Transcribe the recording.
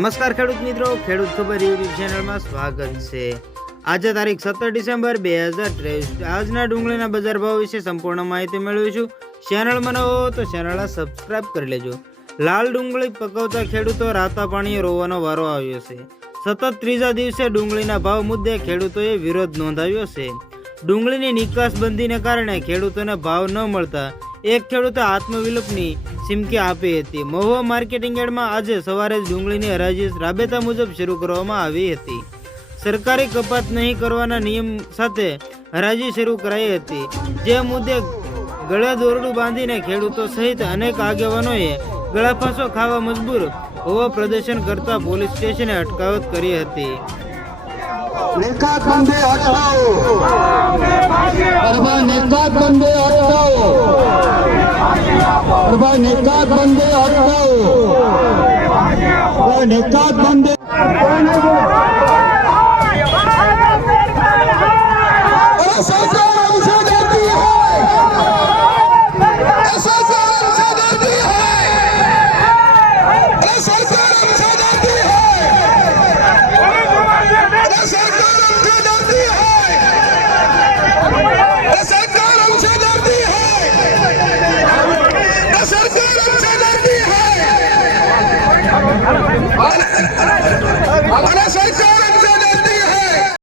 નમસ્કાર ખેડૂત મિત્રો, ખેડૂત ખબર યુટ્યુબ ચેનલમાં સ્વાગત છે। આજે તારીખ 17 ડિસેમ્બર 2023 આજના ડુંગળીના બજાર ભાવ વિશે સંપૂર્ણ માહિતી મેળવીશું। ચેનલમાં નવો હો તો ચેનલને સબસ્ક્રાઇબ કરી લેજો। લાલ ડુંગળી પકવતા ખેડૂતો રાતા પાણીએ રોવાનો વારો આવ્યો છે। સતત ત્રીજા દિવસે ડુંગળીના ભાવ મુદ્દે ખેડૂતોએ વિરોધ નોંધાવ્યો છે। ડુંગળીની નિકાસબંધીને કારણે ખેડૂતોને ભાવ ન મળતા એક ખેડૂતે આત્મવિલોપની ચીમકી આપી હતી। મહુવા માર્કેટિંગ યાર્ડમાં આજે સવારે જ ડુંગળીની હરાજી રાબેતા મુજબ શરૂ કરવામાં આવી હતી। સરકારી કપાત નહીં કરવાના નિયમ સાથે હરાજી શરૂ કરાઈ હતી, જે મુદ્દે ગળે દોરડું બાંધીને ખેડૂતો સહિત અનેક આગેવાનોએ ગળાફાંસો ખાવા મજબૂર હોવા પ્રદર્શન કરતા પોલીસ સ્ટેશને અટકાયત કરી હતી। निकात बंदी हटाओ, निकात बंदी हटाओ, निकात बंदी हटाओ, निकात बंदी सरकार